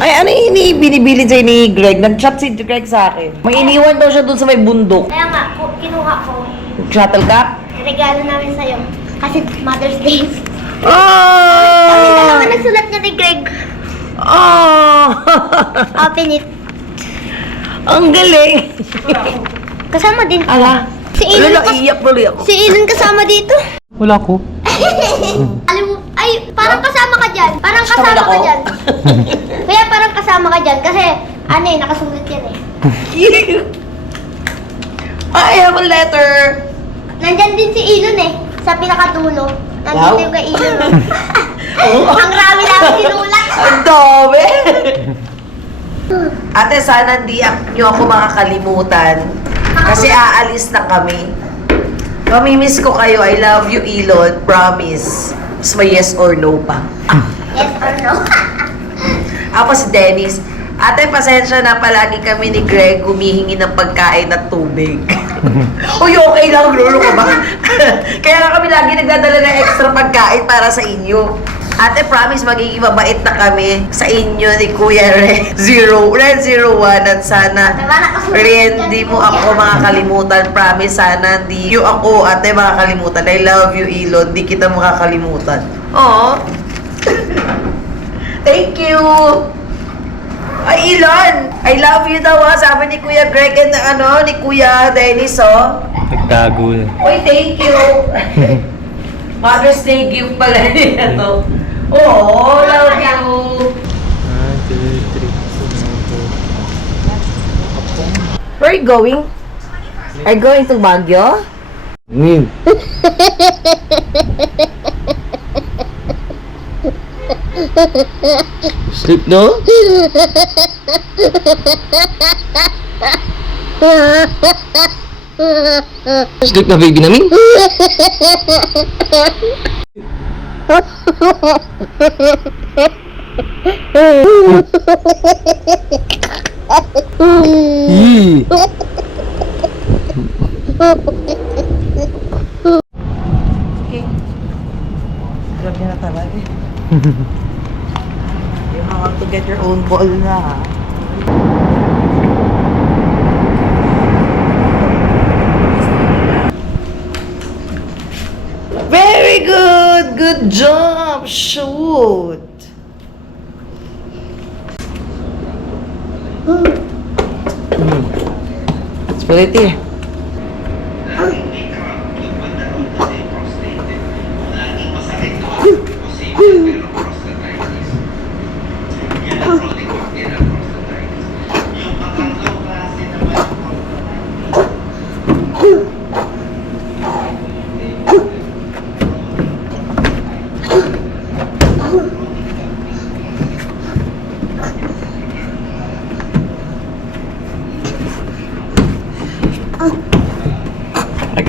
Ay, ano yung binibili sa'yo ni Greg? Nag-chat si Greg sa akin. May iniwan daw siya dun sa may bundok. Kaya nga, kinuha ko. Shuttlecock? Regalo namin sa'yo. Kasi Mother's Day. Oh! Kami dalawa nagsulat niya ni Greg. Oh! Open it. Ang galing! Kasama din. Ala! Si Elon, Ala, iiyak tuloy ako. si Elon kasama dito. Wala ko. Alam mo, ay, parang kasama ka dyan. Parang Kasama kasama ako? ka dyan. Kaya parang kasama ka dyan. Kasi, ano eh, nakasulat yan eh. I have a letter! Nandyan din si Elon eh. Sa pinakadulo. Nandito Wow. yung kay Elon. Ang rami namin sinulat. Ang dami! Ate, sana hindi nyo ako makakalimutan. Kasi aalis na kami. Mamimiss ko kayo. I love you, Elon. Promise. Mas may yes or no pa. Yes or no? Ako si Dennis. Ate, pasensya na palagi kami ni Greg humihingi ng pagkain at tubig. Uy, okay lang, lolo ka ba? Kaya nga kami lagi nagdadala ng extra pagkain para sa inyo. Ate, promise, magiging mabait na kami sa inyo ni Kuya Red 01 at sana rin di mo ako makakalimutan. Promise, sana di yung ako, ate, makakalimutan. I love you, Elon. Di kita makakalimutan. Aww. Thank you. Ay, Elon! I love you daw, ha? Sabi ni Kuya Greg and ni Kuya Dennis, oh. Nagtago na. Uy, thank you. Mother's Day gift pala niya to. Oh, love you. 1, 2, 3, 4, 5. Where are you going? Are you going to Baguio? Sleep no? Sleep na baby namin? Yee. Okay. Grabe na talaga. You have to get your own ball na, ha? Very good! Good job! Shoot! Let's put it here.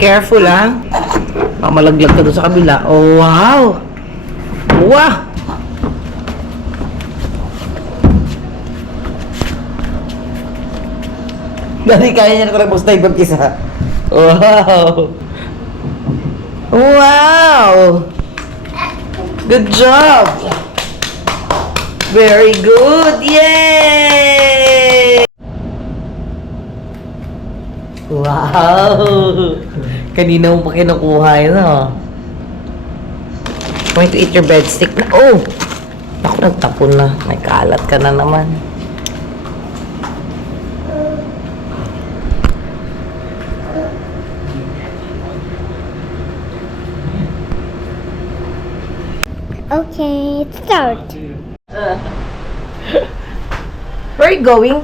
Careful, ha? Mamalaglag ka doon sa kabila. Oh, wow! Wow! Dali, kaya niya na talagang bustay mag-isa. Wow! Wow! Good job! Very good! Yay! Wow! Kanina mo pa kinukuha yun, ha? Going to eat your breadstick na. Oh! Ako, nagtapon na. May kalat ka na naman. Okay, start. Where are you going?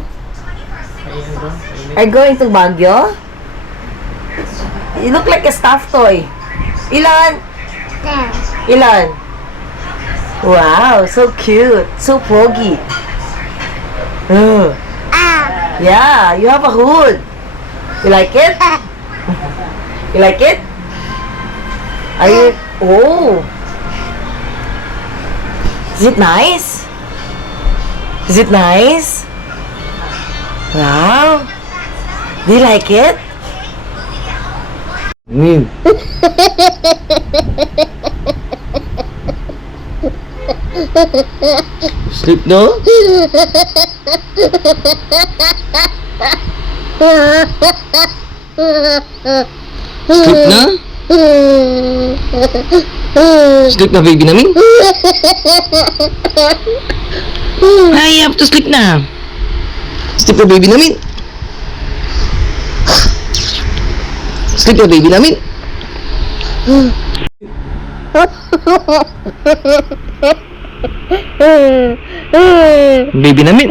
Are you going to Baguio? You look like a stuffed toy. Ilan? There. Ilan? Wow, so cute. So pogi. Yeah, you have a hood. You like it? You like it? Are you... Oh. Is it nice? Is it nice? Wow. Do you like it? Sleep no? Sleep na? Sleep na baby namin? Ay, have to sleep na. Sleep na baby namin? Sleep na baby namin? Baby namin?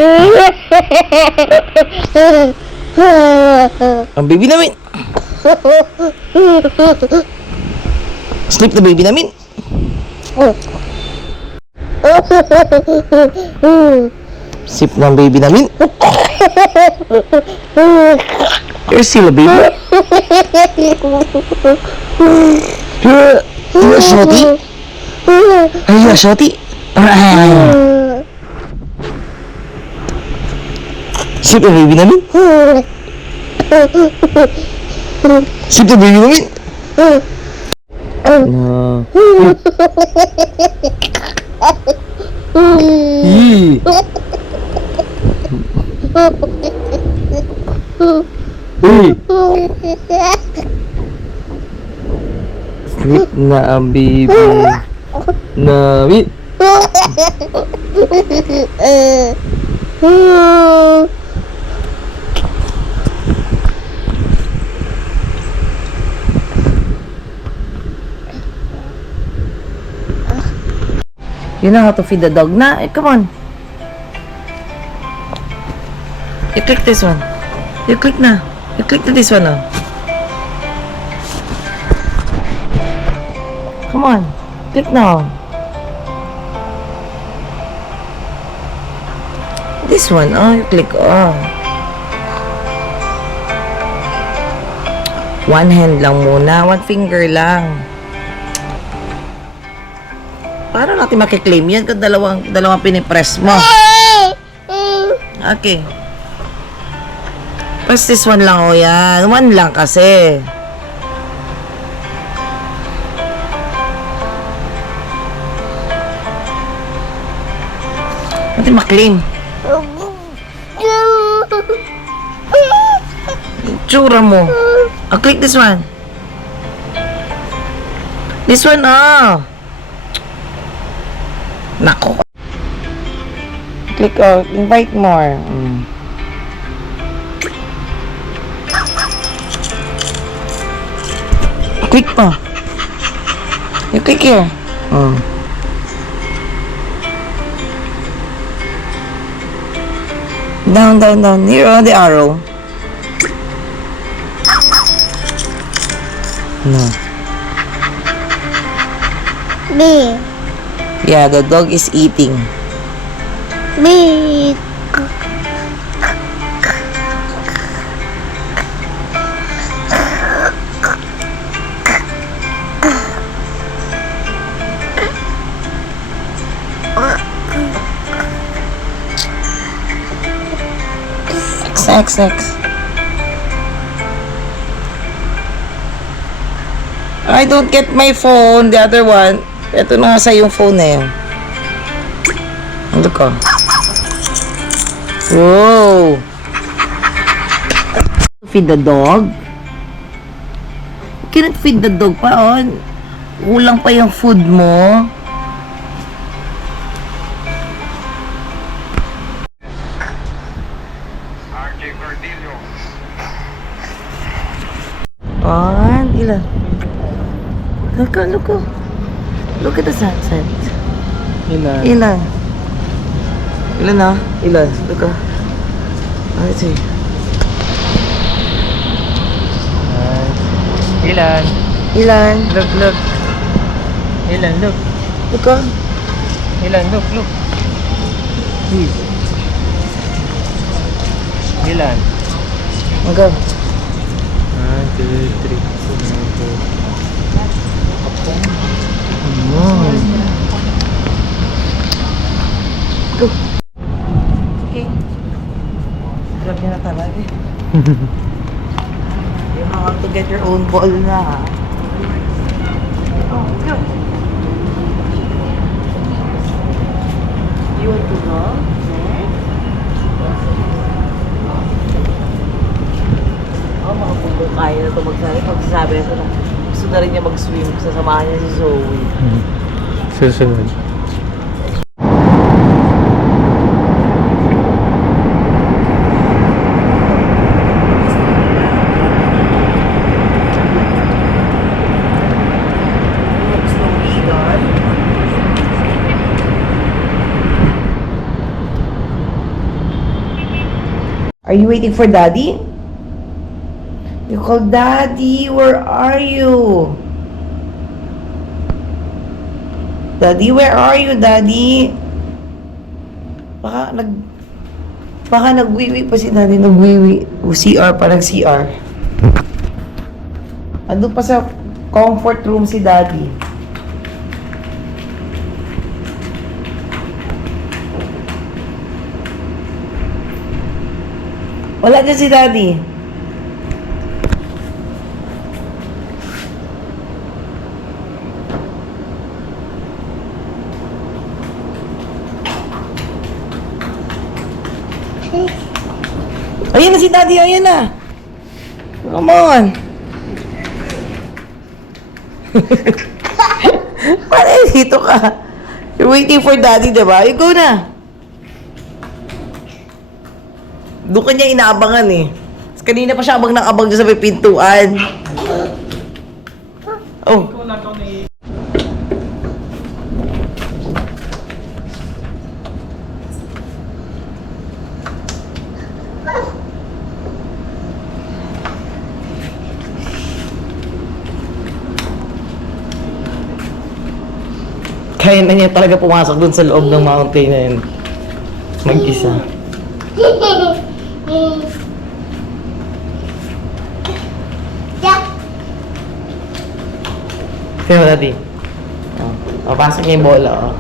Ang baby namin? Sleep na baby namin? Sleep na ang baby namin? You're still a baby? You're shorty? Are you a shorty? Sleep na baby namin? Sleep na baby namin? No. Yee. Sleep na ang baby namin. You know how to feed the dog na? Eh, come on. You click this one. You click na. You click this one now. Come on. Click now. This one. Oh, you click. Oh. One hand lang muna. One finger lang. Paano natin makiklaim yan kung dalawang pinipress mo? Okay. Press this one lang, o yan. One lang kasi. Natin maklaim. Tsura mo. Oh, click this one. This one, oh. Nako. Click invite more. Click pa. You click here. Down, down, down. Here on the arrow. No. Me. Yeah, the dog is eating. Me. X. I don't get my phone, the other one. Ito na nga sa yung phone na yun. Look ko. Whoa! Feed the dog? You cannot feed the dog pa, oh. Kulang pa yung food mo. Ilan? Look at the sunset. Ilan na? Ilan? Look. Let's see. Ilan? Look. Ilan? Look. Look. Ilan? Look. Ilan? Go. 1, 2, 3. Go. Okay. Grab niya na talaga eh. You have to get your own ball na. Oh, go. You want to go? Next. Makapulong kaya na ito magsasabi na ito na gusto na rin niya mag-swim. Sasamahan niya si Zoe. Susunod. Are you waiting for Daddy? You call Daddy, where are you? Daddy, where are you, Daddy? Baka nagwiwi pa si Daddy, nagwiwi. CR, parang CR. Andun pa sa comfort room si Daddy. Wala dyan si Daddy. Ayun na si Daddy, ayun na. Come on. Parang dito ka. You're waiting for Daddy, diba? You go na. Doon ka niya inaabangan eh. Kanina pa siya abang ng abang dyan sa may pintuan. Oh. Kaya na niya talaga pumasok dun sa loob ng mountain na yun. Mag-isa. Kaya mo Daddy. Oh, pasok niya yung bola. Oh.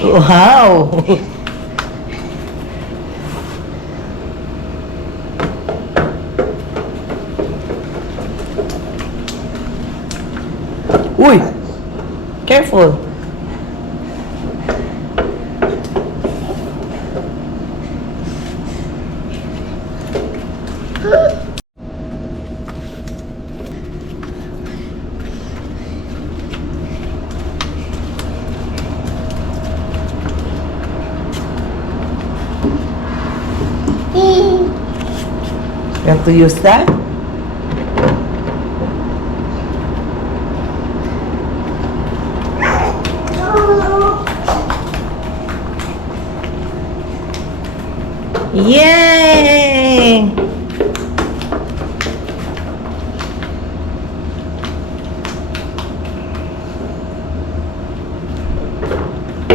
Wow! Uy! Careful! You want to use that? Yay!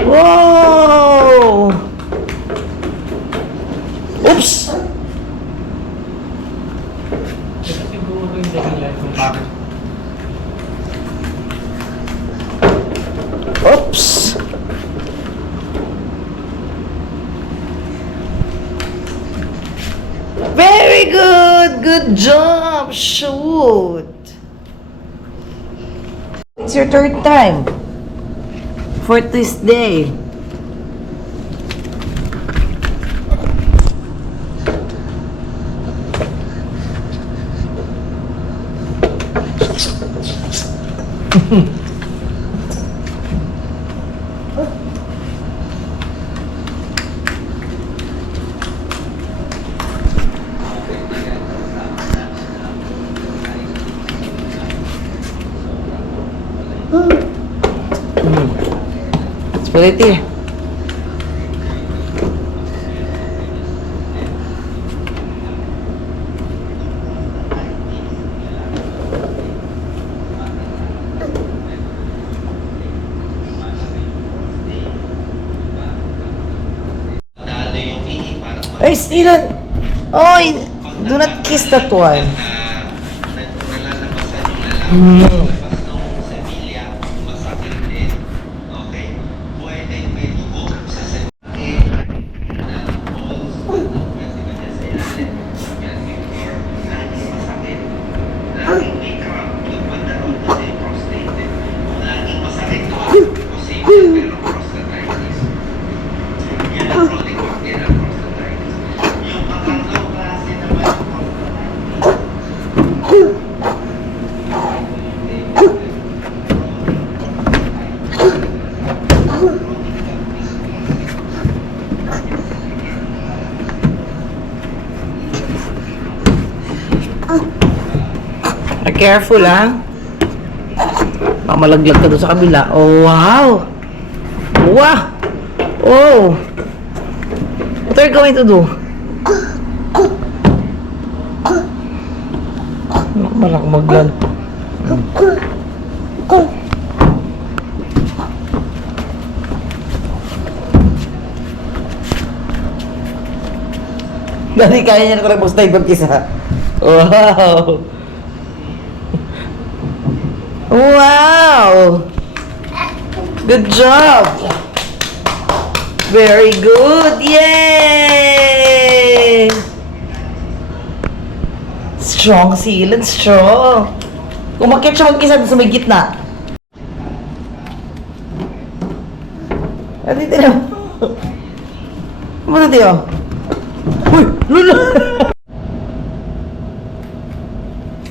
Whoa! Oops! Siguro yung dahilan kung bakit. Oops! Very good! Good job! Shoot! It's your third time for this day. Let's put it here. Ay, Steven! Oy! Do not kiss that one. careful, ha? Mamalaglag ka doon sa kabila. Oh, wow! Wow! Oh! What are you going to do? Malakmag yan. Dati kaya niya na ko nag-post na ibang isa. Wow! Wow! Good job! Very good! Yay! Strong sealant, strong! Umakyat siya mag-isa sa may gitna. Dito na. Ano dito? Uy! Lula!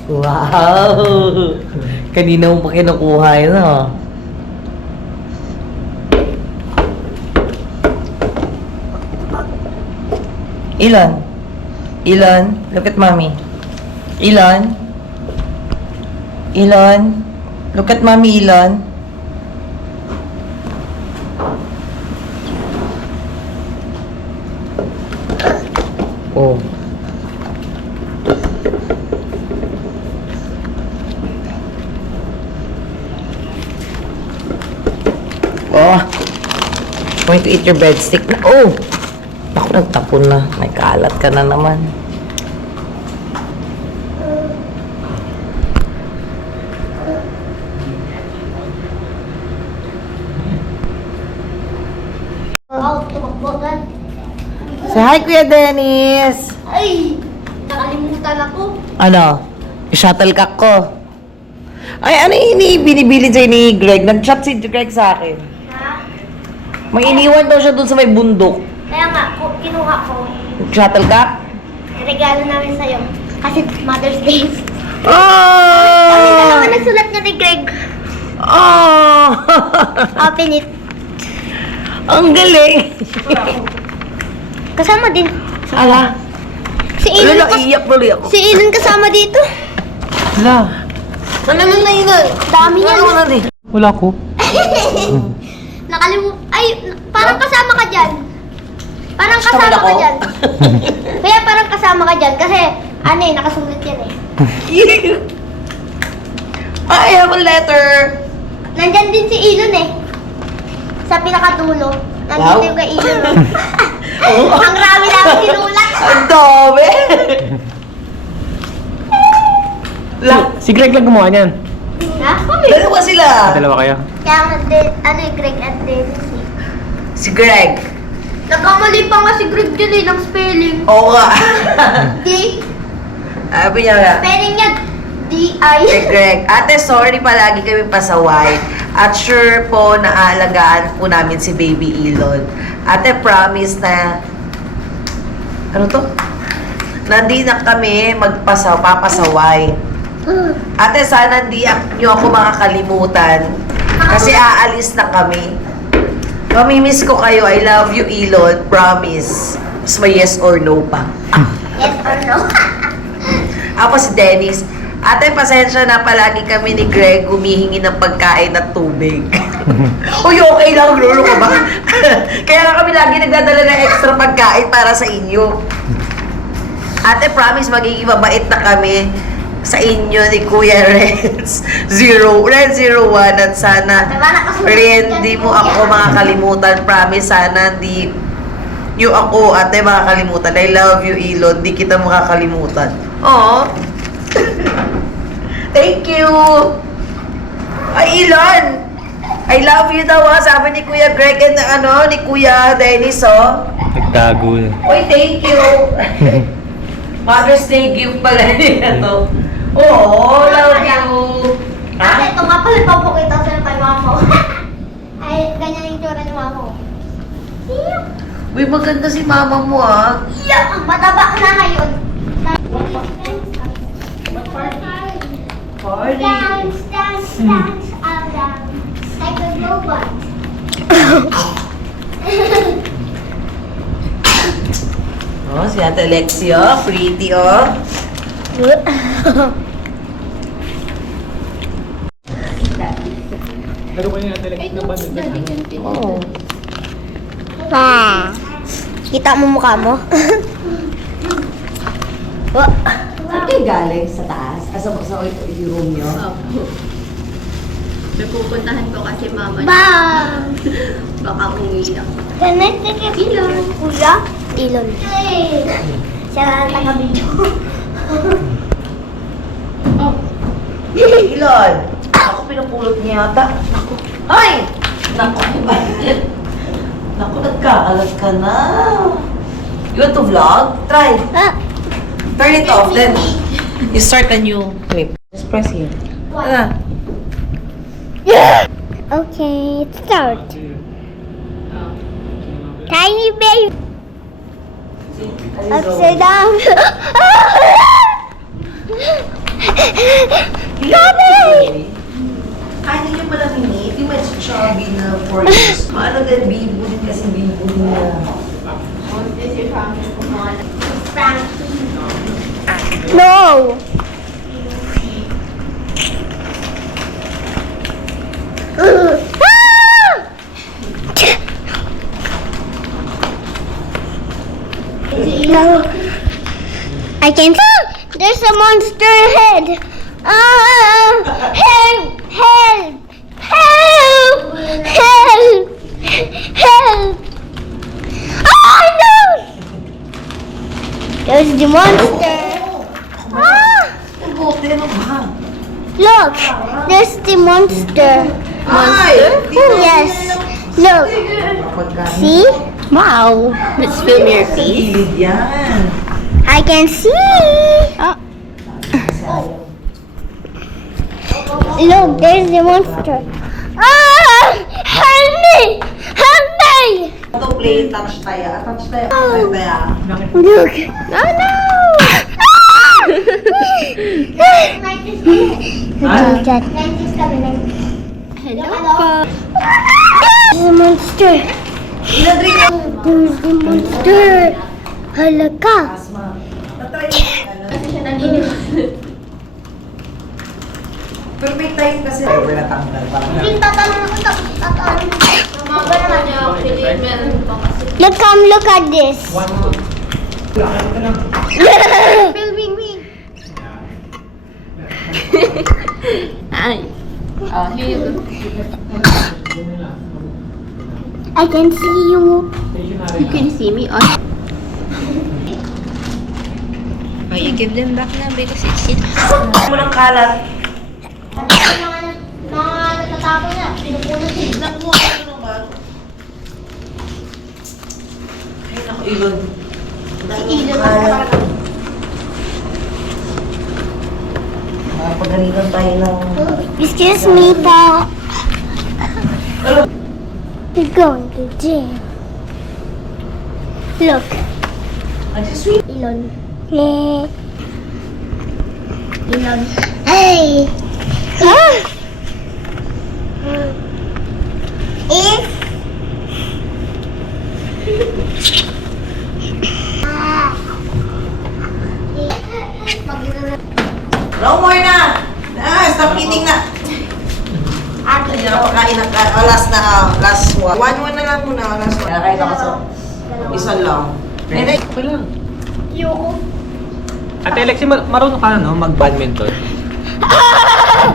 Wow! Kanina mo pa kinukuha yun, oh. Ilan? Ilan? Look at mommy. Ilan? Ilan? Look at mommy, Ilan. Oh. Oh. Going to eat your breadstick na. Oh! Ako, nagtapon na. May kalat ka na naman. Wow, tumakbo agad. Say hi, Kuya Dennis! Ay! Nakalimutan ako. Ano? I-shuttlecock ko. Ay, ano yung binibili sa'yo ni Greg? Nag-chat si Greg sa akin. Ha? May iniwan daw siya dun sa may bundok. Kaya nga, kinuha ko. Shuttlecock? Regalo namin sa'yo. Kasi Mother's Day. Oh! Kami na naman nagsulat niya ni Greg. Oh! Open it. Ang galing! Kasama din. Ala! Si Ala, Ilon, naiiyak tuloy ako. si Ilon kasama dito. Wala. Ano na Ilon? Dami niyan. Ano na din? Wala ko. Ay, parang kasama ka dyan. Parang Gusto mo kasama na ka ako? dyan. Kaya parang kasama ka dyan kasi nakasulat yan eh. I have a letter! Nandyan din si Ilon eh. Sa pinakadulo. Nandito Wow. yung kay Ilon. Ang rami namin sinulat. Ang dami! Si Greg lang gumawa niyan. Ha? Kami. Dalawa sila! Dalawa kayo. Kaya nga, yung Greg at Dennis eh. Si Greg. Nagkamali pa nga si Greg dyan eh ng spelling. Oo nga. D. Sabi niya nga. Spelling niya D-I. Kay Greg. Ate, sorry palagi kami pasaway. At sure po na aalagaan po namin si Baby Ilon. Ate, promise na... Ano to? Nandi na kami papasaway. Ate, sana hindi nyo ako makakalimutan. Kasi aalis na kami. Mamimiss ko kayo. I love you, Ilon. Promise. Mas may yes or no pa. Yes or no? Ako si Dennis. Ate, pasensya na palagi kami ni Greg humihingi ng pagkain at tubig. Uy, okay lang, lolo ka ba? Kaya nga kami lagi nagdadala ng extra pagkain para sa inyo. Ate, promise, magiging mabait na kami sa inyo ni Kuya Renz 01 at sana Ren, di mo ako makakalimutan. Promise, sana di nyo ako, ate, makakalimutan. I love you, Ilon. Di kita makakalimutan. Aww. Thank you. Ay, Ilon. I love you daw, ha. Sabi ni Kuya Greg and ni Kuya Dennis, oh. Nagtago eh. Uy, thank you. Mother's Day gift pala niya to. Oo, love you. Ate, Ha? ito nga pala papakita sa'yo kay mama. Ay, ganyan yung tsura ni mama. Uy, maganda si mama mo, ha. Ang mataba na ngayon. Party. Dance, dance, dance, all down. Like a robot. Oh, si Ate Alexia, pretty, oh. Laro ko yung telex na badminton. Oo. Kita mo mukha mo? Saan kayo galing? Sa taas? Sa yung room nyo? Napupuntahan ko kasi mama niya. Bang! Baka umiyak. Ganit na Ilon. Kuya? Ilon. Siya lang taga-video. Ilon! Ako pinupulot niya yata. Naku. Ay! Naku. Naku, nagkakalat ka na. You want to vlog? Try. Turn it off, then you start a new clip. Just press here. Okay, start. Tiny baby. Upside down. Gabi! Ay, hindi nyo pala minit. Yung medyo chubby na 4 years. Maano din, bibo din kasi bibo niya. No! No. I can see there's a monster head. Help! Help! Help! Help! Help! Oh no! There's the monster. Ang bote, ano ba? Look, there's the monster. Ay! Yes. Look. Pagkain. See? Wow! Let's film your Sa face. gilid yan. I can see. Look, there's the monster. Help me! Help me! Ito play touch tayo. Touch tayo. Touch tayo. Look. Oh no! Hello po. There's a monster. Inadrik ako. There's the monster. Halaka. Asma. Natry mo. Perfect time kasi. Ay, wala tanggal. Tatanong ako. Tatanong. Mama naman niya actually meron pa kasi. Look at this. Filming me. Ay. Oh, here you go. I can see you. You can see me on. Oh, you give them back na because it's it. Mo ng kalat. Mga natatapon na. Pinupunan din. Naku, ano ba? Ay, naku, Ilon. Ilon. Pagalitan tayo ng... Excuse me, pa. We're going to jail. Look. Nagsisweet. Ilon. Hey. Ilon. Hey. Ah. Eh. No more na! Stop eating na! Hindi na pakain na. Last na, last one. One na lang muna, last one. Kaya ako sa isa lang. Okay lang. Yoko. Ate Alexi, marunong ka na, no? Mag-badminton.